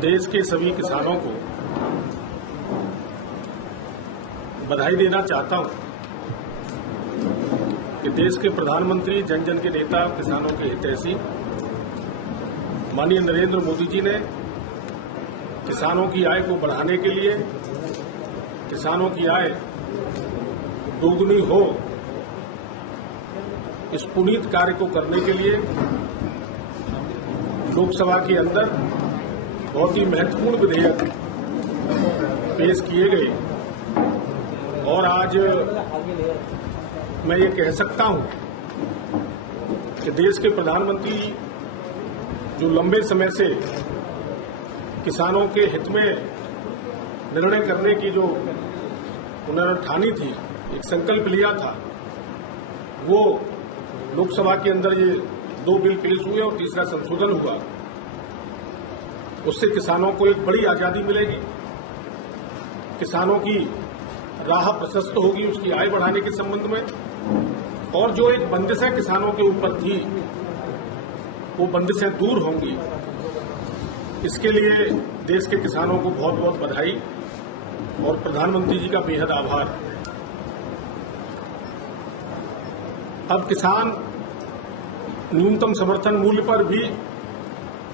देश के सभी किसानों को बधाई देना चाहता हूं कि देश के प्रधानमंत्री, जन जन के नेता, किसानों के हितैषी माननीय नरेंद्र मोदी जी ने किसानों की आय को बढ़ाने के लिए, किसानों की आय दोगुनी हो, इस पुनीत कार्य को करने के लिए लोकसभा के अंदर बहुत ही महत्वपूर्ण विधेयक पेश किए गए। और आज मैं ये कह सकता हूं कि देश के प्रधानमंत्री जो लंबे समय से किसानों के हित में निर्णय करने की जो उन्होंने ठानी थी, एक संकल्प लिया था, वो लोकसभा के अंदर ये 2 बिल पेश हुए और तीसरा संशोधन हुआ। उससे किसानों को एक बड़ी आजादी मिलेगी, किसानों की राह प्रशस्त होगी उसकी आय बढ़ाने के संबंध में, और जो एक बंदिशें किसानों के ऊपर थी वो बंदिशें दूर होंगी। इसके लिए देश के किसानों को बहुत बहुत बधाई और प्रधानमंत्री जी का बेहद आभार। अब किसान न्यूनतम समर्थन मूल्य पर भी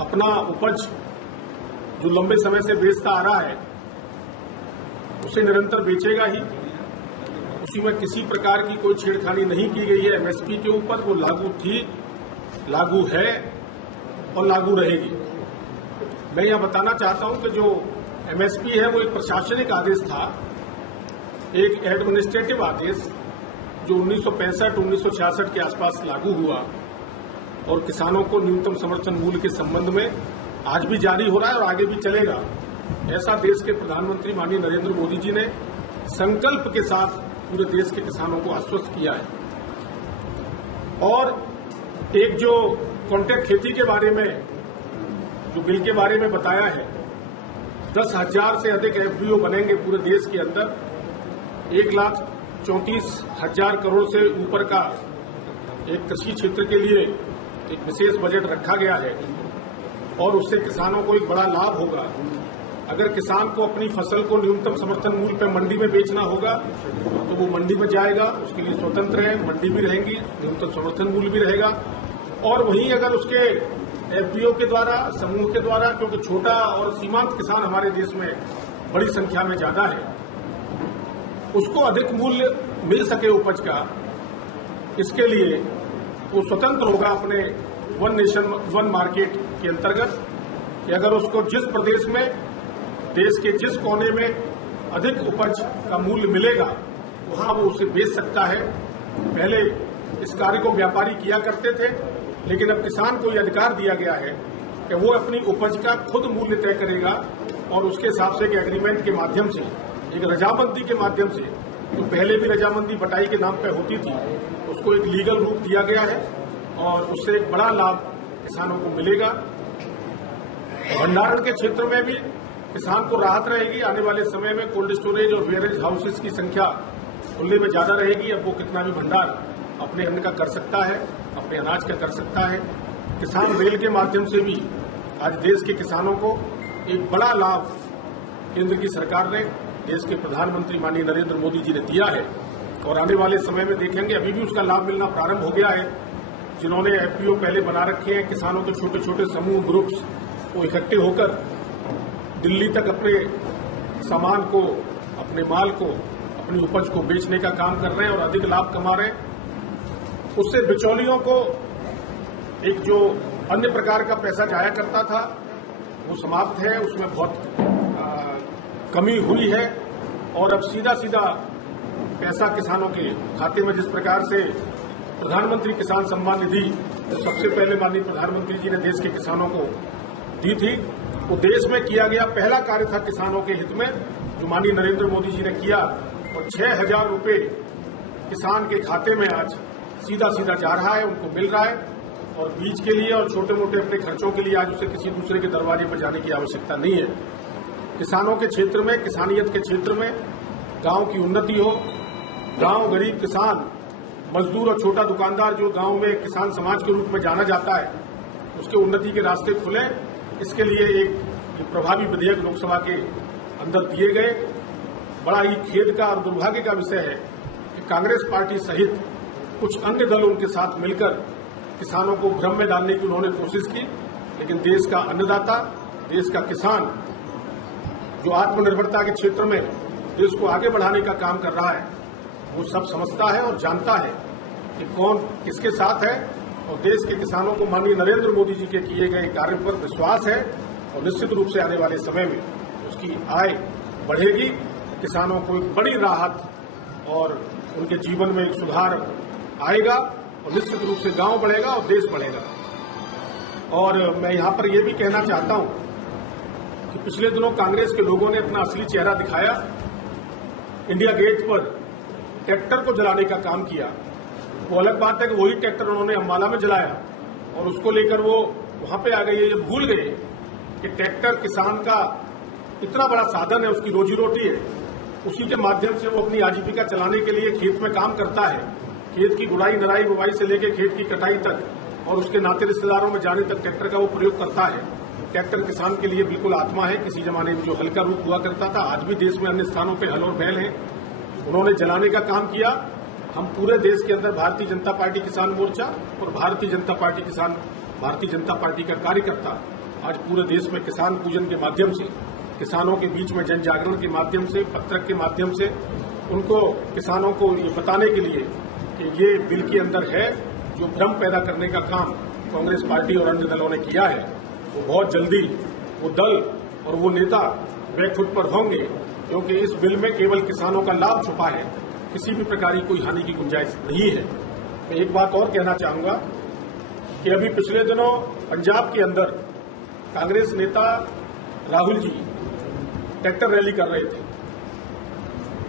अपना उपज जो लंबे समय से बेचता आ रहा है उसे निरंतर बेचेगा ही। उसी में किसी प्रकार की कोई छेड़खानी नहीं की गई है। एमएसपी के ऊपर वो लागू थी, लागू है और लागू रहेगी। मैं यह बताना चाहता हूं कि जो एमएसपी है वो एक प्रशासनिक आदेश था, एक एडमिनिस्ट्रेटिव आदेश जो 1965-1966 के आसपास लागू हुआ और किसानों को न्यूनतम समर्थन मूल्य के संबंध में आज भी जारी हो रहा है और आगे भी चलेगा। ऐसा देश के प्रधानमंत्री माननीय नरेंद्र मोदी जी ने संकल्प के साथ पूरे देश के किसानों को आश्वस्त किया है। और एक जो कॉन्ट्रैक्ट खेती के बारे में जो बिल के बारे में बताया है, 10,000 से अधिक एफपीओ बनेंगे पूरे देश के अंदर। 1,34,000 करोड़ से ऊपर का एक कृषि क्षेत्र के लिए एक विशेष बजट रखा गया है और उससे किसानों को एक बड़ा लाभ होगा। अगर किसान को अपनी फसल को न्यूनतम समर्थन मूल्य पर मंडी में बेचना होगा तो वो मंडी में जाएगा, उसके लिए स्वतंत्र है, मंडी भी रहेगी, न्यूनतम समर्थन मूल्य भी रहेगा। और वहीं अगर उसके एफपीओ के द्वारा, समूह के द्वारा, क्योंकि छोटा और सीमांत किसान हमारे देश में बड़ी संख्या में ज्यादा है, उसको अधिक मूल्य मिल सके उपज का, इसके लिए वो स्वतंत्र होगा अपने वन नेशन वन मार्केट के अंतर्गत कि अगर उसको जिस प्रदेश में, देश के जिस कोने में अधिक उपज का मूल्य मिलेगा वहां वो उसे बेच सकता है। पहले इस कार्य को व्यापारी किया करते थे, लेकिन अब किसान को यह अधिकार दिया गया है कि वो अपनी उपज का खुद मूल्य तय करेगा और उसके हिसाब से एक एग्रीमेंट के माध्यम से, एक रजामंदी के माध्यम से, जो पहले भी रजामंदी बटाई के नाम पर होती थी, उसको एक लीगल रूप दिया गया है और उससे एक बड़ा लाभ किसानों को मिलेगा। भंडारण के क्षेत्र में भी किसान को राहत रहेगी। आने वाले समय में कोल्ड स्टोरेज और वेयरेज हाउसेस की संख्या खुलने में ज्यादा रहेगी। अब वो कितना भी भंडार अपने अन्न का कर सकता है, अपने अनाज का कर सकता है। किसान रेल के माध्यम से भी आज देश के किसानों को एक बड़ा लाभ केंद्र की सरकार ने, देश के प्रधानमंत्री माननीय नरेंद्र मोदी जी ने दिया है और आने वाले समय में देखेंगे अभी भी उसका लाभ मिलना प्रारंभ हो गया है। जिन्होंने एफपीओ पहले बना रखे हैं, किसानों के छोटे छोटे समूह, ग्रुप्स वो इकट्ठे होकर दिल्ली तक अपने सामान को, अपने माल को, अपनी उपज को बेचने का काम कर रहे हैं और अधिक लाभ कमा रहे हैं। उससे बिचौलियों को एक जो अन्य प्रकार का पैसा जाया करता था वो समाप्त है, उसमें बहुत कमी हुई है और अब सीधा सीधा पैसा किसानों के खाते में, जिस प्रकार से प्रधानमंत्री किसान सम्मान निधि तो सबसे पहले माननीय प्रधानमंत्री जी ने देश के किसानों को दी थी, वो देश में किया गया पहला कार्य था किसानों के हित में, जो माननीय नरेंद्र मोदी जी ने किया। और 6,000 रुपये किसान के खाते में आज सीधा सीधा जा रहा है, उनको मिल रहा है और बीज के लिए और छोटे मोटे अपने खर्चों के लिए आज उसे किसी दूसरे के दरवाजे पर जाने की आवश्यकता नहीं है। किसानों के क्षेत्र में, किसानियत के क्षेत्र में गांव की उन्नति हो, गांव, गरीब किसान, मजदूर और छोटा दुकानदार जो गांव में किसान समाज के रूप में जाना जाता है, उसके उन्नति के रास्ते खुले, इसके लिए एक प्रभावी विधेयक लोकसभा के अंदर दिए गए। बड़ा ही खेद का और दुर्भाग्य का विषय है कि कांग्रेस पार्टी सहित कुछ अन्य दल उनके साथ मिलकर किसानों को भ्रम में डालने की उन्होंने कोशिश की, लेकिन देश का अन्नदाता, देश का किसान जो आत्मनिर्भरता के क्षेत्र में देश को आगे बढ़ाने का काम कर रहा है, वो सब समझता है और जानता है कि कौन किसके साथ है, और देश के किसानों को माननीय नरेंद्र मोदी जी के किए गए कार्य पर विश्वास है और निश्चित रूप से आने वाले समय में उसकी आय बढ़ेगी, किसानों को एक बड़ी राहत और उनके जीवन में एक सुधार आएगा और निश्चित रूप से गांव बढ़ेगा और देश बढ़ेगा। और मैं यहां पर यह भी कहना चाहता हूं कि पिछले दिनों कांग्रेस के लोगों ने अपना असली चेहरा दिखाया, इंडिया गेट पर ट्रैक्टर को जलाने का काम किया। वो अलग बात है कि वही ट्रैक्टर उन्होंने अम्बाला में जलाया और उसको लेकर वो वहां पे आ गए, ये भूल गए कि ट्रैक्टर किसान का इतना बड़ा साधन है, उसकी रोजी रोटी है, उसी के माध्यम से वो अपनी आजीविका चलाने के लिए खेत में काम करता है। खेत की गुड़ाई, नराई, बुवाई से लेकर खेत की कटाई तक और उसके नाते रिश्तेदारों में जाने तक ट्रैक्टर का वो प्रयोग करता है। ट्रैक्टर किसान के लिए बिल्कुल आत्मा है। किसी जमाने में जो हल का रूप हुआ करता था, आज भी देश में अन्य स्थानों पर हल और बैल है। उन्होंने जलाने का काम किया। हम पूरे देश के अंदर भारतीय जनता पार्टी किसान मोर्चा और भारतीय जनता पार्टी का कार्यकर्ता आज पूरे देश में किसान पूजन के माध्यम से, किसानों के बीच में जन जागरण के माध्यम से, पत्रक के माध्यम से उनको, किसानों को ये बताने के लिए कि ये बिल के अंदर है, जो भ्रम पैदा करने का काम कांग्रेस पार्टी और अन्य दलों ने किया है, वो बहुत जल्दी वो दल और वो नेता बैकफुट पर होंगे, क्योंकि इस बिल में केवल किसानों का लाभ छुपा है, किसी भी प्रकार की कोई हानि की गुंजाइश नहीं है। मैं एक बात और कहना चाहूंगा कि अभी पिछले दिनों पंजाब के अंदर कांग्रेस नेता राहुल जी ट्रैक्टर रैली कर रहे थे।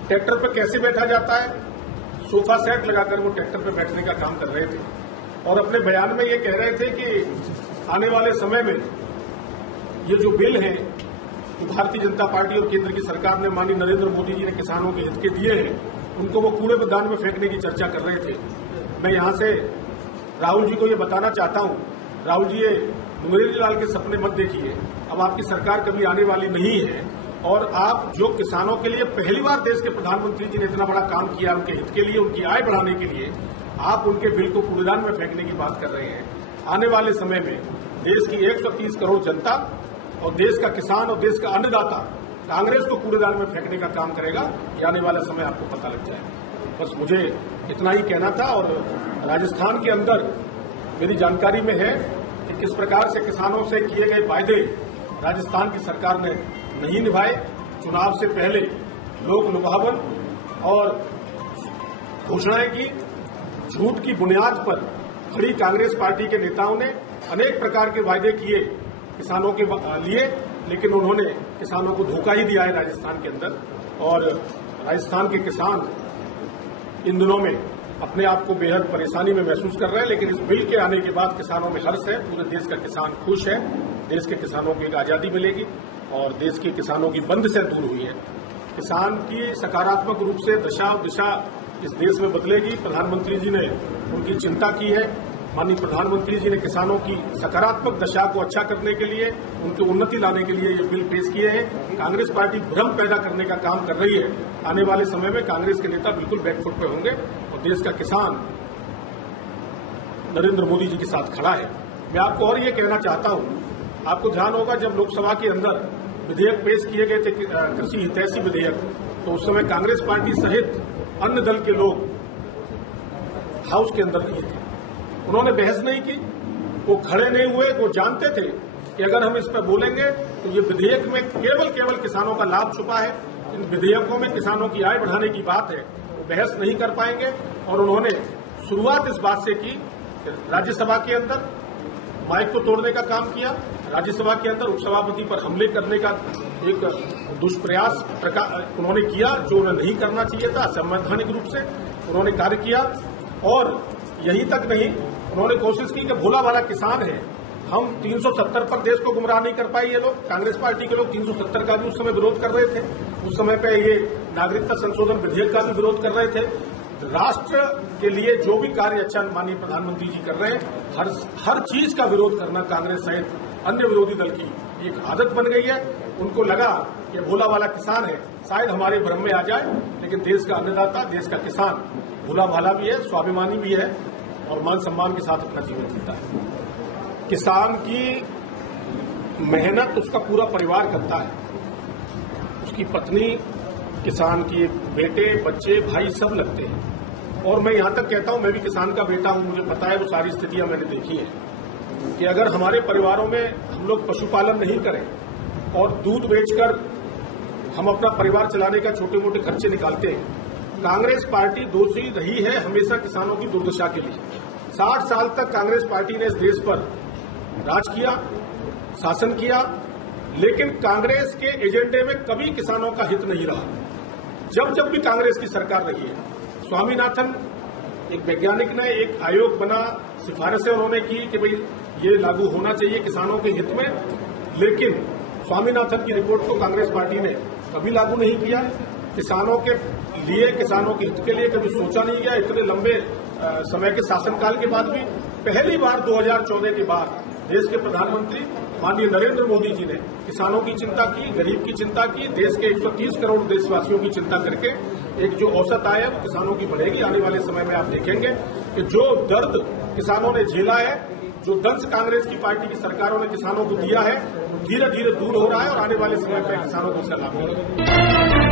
ट्रैक्टर पर कैसे बैठा जाता है, सोफा सेट लगाकर वो ट्रैक्टर पर बैठने का काम कर रहे थे और अपने बयान में ये कह रहे थे कि आने वाले समय में ये जो बिल है, जो भारतीय जनता पार्टी और केंद्र की सरकार ने, माननीय नरेंद्र मोदी जी ने किसानों के हित के दिए हैं, उनको वो कूड़े मैदान में फेंकने की चर्चा कर रहे थे। मैं यहां से राहुल जी को ये बताना चाहता हूं, राहुल जी, ये मुंगेरी लाल के सपने मत देखिए। अब आपकी सरकार कभी आने वाली नहीं है और आप जो किसानों के लिए पहली बार देश के प्रधानमंत्री जी ने इतना बड़ा काम किया, उनके हित के लिए, उनकी आय बढ़ाने के लिए, आप उनके बिल को कूड़ेदान में फेंकने की बात कर रहे हैं। आने वाले समय में देश की 130 करोड़ जनता और देश का किसान और देश का अन्नदाता कांग्रेस को कूड़ेदान में फेंकने का काम करेगा, ये आने वाला समय आपको पता लग जाएगा। बस मुझे इतना ही कहना था। और राजस्थान के अंदर मेरी जानकारी में है कि किस प्रकार से किसानों से किए गए वायदे राजस्थान की सरकार ने नहीं निभाए। चुनाव से पहले लोक लुभावन और घोषणाएं की, झूठ की बुनियाद पर खड़ी कांग्रेस पार्टी के नेताओं ने अनेक प्रकार के वायदे किए किसानों के लिए, लेकिन उन्होंने किसानों को धोखा ही दिया है राजस्थान के अंदर। और राजस्थान के किसान इन दिनों में अपने आप को बेहद परेशानी में महसूस कर रहे हैं, लेकिन इस बिल के आने के बाद किसानों में हर्ष है। पूरे देश का किसान खुश है। देश के किसानों को एक आजादी मिलेगी और देश के किसानों की बंदिशें दूर हुई है। किसान की सकारात्मक रूप से दिशा इस देश में बदलेगी। प्रधानमंत्री जी ने उनकी चिंता की है। माननीय प्रधानमंत्री जी ने किसानों की सकारात्मक दशा को अच्छा करने के लिए, उनकी उन्नति लाने के लिए ये बिल पेश किए हैं। कांग्रेस पार्टी भ्रम पैदा करने का काम कर रही है। आने वाले समय में कांग्रेस के नेता बिल्कुल बैकफुट पे होंगे और देश का किसान नरेंद्र मोदी जी के साथ खड़ा है। मैं आपको और ये कहना चाहता हूं, आपको ध्यान होगा जब लोकसभा के अंदर विधेयक पेश किए गए थे, कृषि हितैषी विधेयक, तो उस समय कांग्रेस पार्टी सहित अन्य दल के लोग हाउस के अंदर नहीं थे। उन्होंने बहस नहीं की, वो खड़े नहीं हुए। वो जानते थे कि अगर हम इस पर बोलेंगे तो ये विधेयक में केवल किसानों का लाभ छुपा है। इन विधेयकों में किसानों की आय बढ़ाने की बात है, वो बहस नहीं कर पाएंगे। और उन्होंने शुरुआत इस बात से की, राज्यसभा के अंदर माइक को तोड़ने का काम किया, राज्यसभा के अंदर उपसभापति पर हमले करने का एक दुष्प्रयास उन्होंने किया, जो उन्हें नहीं करना चाहिए था। संवैधानिक रूप से उन्होंने कार्य किया। और यही तक नहीं, उन्होंने कोशिश की कि भोला भाला किसान है, हम 370 पर देश को गुमराह नहीं कर पाए। ये लोग, कांग्रेस पार्टी के लोग 370 का भी उस समय विरोध कर रहे थे। उस समय पे ये नागरिकता संशोधन विधेयक का भी विरोध कर रहे थे। राष्ट्र के लिए जो भी कार्य अच्छा माननीय प्रधानमंत्री जी कर रहे हैं, हर चीज का विरोध करना कांग्रेस सहित अन्य विरोधी दल की एक आदत बन गई है। उनको लगा कि भोला वाला किसान है, शायद हमारे भ्रम में आ जाए, लेकिन देश का अन्नदाता, देश का किसान भोला भाला भी है, स्वाभिमानी भी है और मान सम्मान के साथ अपना जीवन जीता है। किसान की मेहनत उसका पूरा परिवार करता है, उसकी पत्नी, किसान के बेटे, बच्चे, भाई सब लगते हैं। और मैं यहां तक कहता हूं, मैं भी किसान का बेटा हूं, मुझे पता है वो सारी स्थितियां मैंने देखी हैं कि अगर हमारे परिवारों में हम लोग पशुपालन नहीं करें और दूध बेचकर हम अपना परिवार चलाने का छोटे मोटे खर्चे निकालते हैं, कांग्रेस पार्टी दोषी रही है हमेशा किसानों की दुर्दशा के लिए। 60 साल तक कांग्रेस पार्टी ने इस देश पर राज किया, शासन किया, लेकिन कांग्रेस के एजेंडे में कभी किसानों का हित नहीं रहा। जब भी कांग्रेस की सरकार रही है, स्वामीनाथन एक वैज्ञानिक ने एक आयोग बना, सिफारिशें उन्होंने की कि भाई ये लागू होना चाहिए किसानों के हित में, लेकिन स्वामीनाथन की रिपोर्ट को कांग्रेस पार्टी ने कभी लागू नहीं किया। किसानों के लिए, किसानों के हित के लिए कभी सोचा नहीं गया। इतने लंबे समय के शासनकाल के बाद भी पहली बार 2014 के बाद देश के प्रधानमंत्री माननीय नरेंद्र मोदी जी ने किसानों की चिंता की, गरीब की चिंता की, देश के 130 करोड़ देशवासियों की चिंता करके एक जो औसत आय है वो किसानों की बढ़ेगी। आने वाले समय में आप देखेंगे कि जो दर्द किसानों ने झेला है, जो दंश कांग्रेस की पार्टी की सरकारों ने किसानों को दिया है, धीरे धीरे दूर हो रहा है और आने वाले समय में किसानों को इसका लाभ मिलेगा।